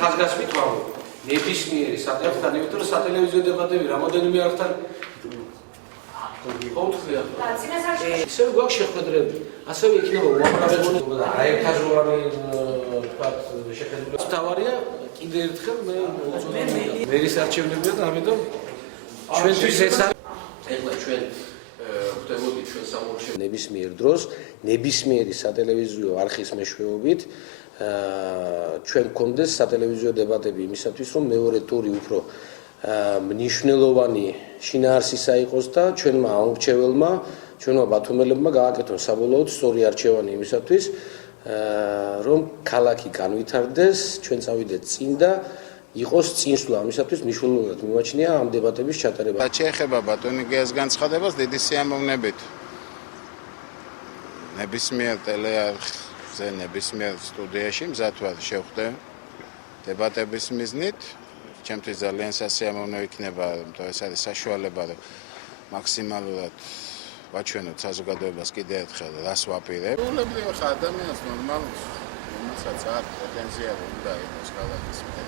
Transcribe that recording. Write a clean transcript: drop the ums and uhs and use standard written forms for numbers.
ხაზგასმით ვამბობ. ნებისმიერი საკითხთან, იმიტომ რომ სატელევიზიო დებატები რამოდენიმე არხთან ყოფილია. ისევ გვაქვს შეხვედრები. ასევე იქნება უამრავი და აერთაზროვანი თქვათ შეხედულება. თავარია კიდე ერთხელ მე მერის არჩევნებია და ამიტომ ჩვენთვის ეს არის ეხლა ჩვენ ხვდებოდით ჩვენ სამორჩევნო ნებისმიერ დროს ნებისმიერი სატელევიზიო არხის მეშვეობით ჩვენ გქონდეს სატელევიზიო დებატები იმისათვის რომ მეორე ტური უფრო მნიშვნელოვანი შინაარსისა იყოს და ჩვენმა აუმრჩეველმა ჩვენმა ბათუმელებმა გააკეთონ საბოლოოდ სწორი არჩევანი იმისათვის რომ ქალაქი განვითარდეს ჩვენ წავიდეთ წინ და იყოს წინსვლა ამისათვის მნიშვნელოვნად მიმაჩნია ამ დებატების ჩატარება. შეეხება ბატონიგეას განცხადებას დიდი სიამოვნებით ნებისმიერ ტელეარხზე ნებისმიერ სტუდიაში მზად ვარ შევხვდე დებატების მიზნით ჩემთვის ძალიან სასიამოვნო იქნება რომ ეს არის საშუალება რომ მაქსიმალურად ვაჩვენოთ საზოგადოებას კიდევ ერთხელ რას ვაპირებ. ულებრივ ხარ ადამიანს ნორმალურს რომელსაც არ პოტენციალი უნდა იყოს ქალაქის მიერ.